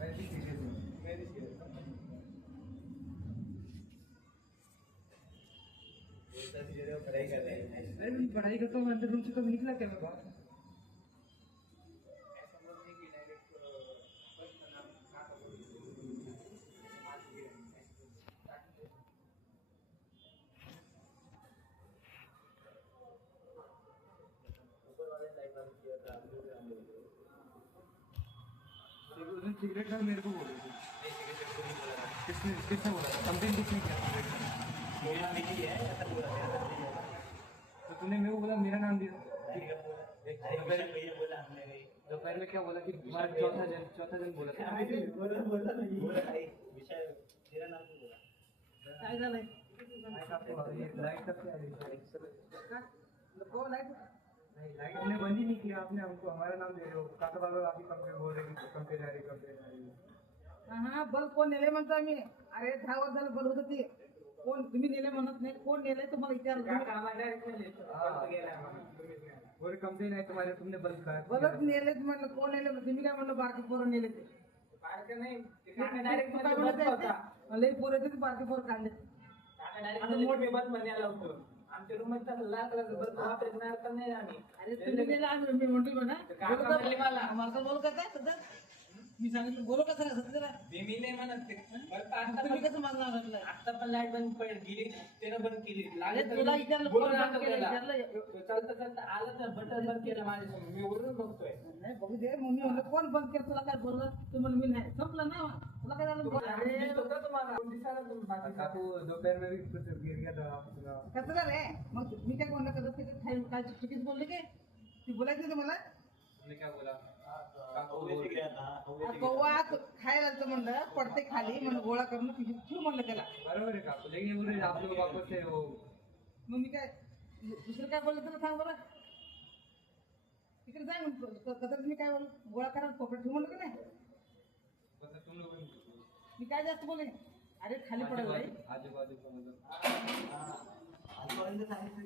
मैं भी सीरियस हूँ। मैं भी serious हूँ। दोस्त ऐसी जगह पढ़ाई कर रहे हैं। अरे मैं पढ़ाई करता हूँ, अंदर रूम से कभी निकला क्या मैं बाहर? ऐसा बोलने की डायरेक्ट फर्स्ट नाम का तो समाज के ऊपर वाले लाइफ में किया था आगे भी हम लोग उस दिन सिगरेट का मेरे को बोल रहे थे। नहीं सिगरेट को नहीं बोला था किसने किसने बोला? कंप्लेन किसने किया सिगरेट का? बोला नहीं है ऐसा बोला था तो तूने मेरे को बोला, मेरा नाम दिया। भैया बोला हमने नहीं दोपहर में क्या बोला कि तुम्हारा चौथा जन बोला था। बोला नहीं बोला नहीं विषय तेरा नाम नहीं बोला काय झालंय लाइट कब से आ रही है? का को लाईट नहीं, लाइट हमने बंद ही नहीं किया। आपने हमको हमारा नाम दे रहे हो। काका बाबा आप ही कंप्लेन बोल रहे कि कंप्लेन आ रही। हा बल्ब कोण नेले म्हणतो आम्ही अरे 10 वर्ष झालं बल्ब होतं ते कोण तुम्ही नेले म्हणत नाही कोण नेले तुम्हाला बोले कंप्लेन है तुम्हारे, तुमने बल्ब खाया। बल्ब नेले म्हणलं कोण नेले तुम्ही काय म्हणलं बारकी पोरं नेले ते बारके नाही डायरेक्ट काय म्हणत लई पोरं ते बारकी पोरं काढले डायरेक्ट मोठे बल्ब म्हणायला होतो आमच्या रूम मध्ये तर लाख लाख बल्ब वापरणार तर नाही आम्ही अरे तुम्ही नेले आम्ही मी म्हणतो म्हणा काका म्हणले मला. मला बोल का काय सध्या मी सांगितलं बोलू का सर सध्या मी नाही म्हणत ते बल्ब तुम्ही कसं मागणार म्हटलं आता पण लाईट बंद गेली त्यानं बंद केली अरे तुला विचारलं बोलून कोण राहतो बंद केलं? त्याला. विचारलं. चालतं चालतं आलं तर बटन बंद केलं माझ्यासमोर मी वरून बघतोय नाही बघू दे मग मी म्हणलं कोण बंद केलं तुला काय बोललं तू म्हणलं मी नाही संपलं ना तुला काय झालं अरे अरे दिसतो का तुम्हाला दिसायला तुम्ही बाकी काकू दोपहर में भी कुछ गिर गया था आपका। कसं झालं रे मग मी काय म्हणलं कसं ते काय चुकीच बोलले काय ती बोलायचं नाही मला तुमने क्या बोला? कौवा खायला आलतं म्हणलं पडते खाली म्हणलं गोळा करून ठेवू म्हणलं त्याला बरोबर है काकू, लेकिन बोले आप लोग वापस से हो। मग मी काय दुसरं काय बोललं तुला सांग बरं तिकडे सांग कसं मी काय बोललो गोळा करा पकड ठेवू म्हणलं का नाही मतलब तुम लोगों ने मी काय जास्त बोले अरे खाली पडेल आजू बाजू का मतलब आजूबाजूला सांगितलं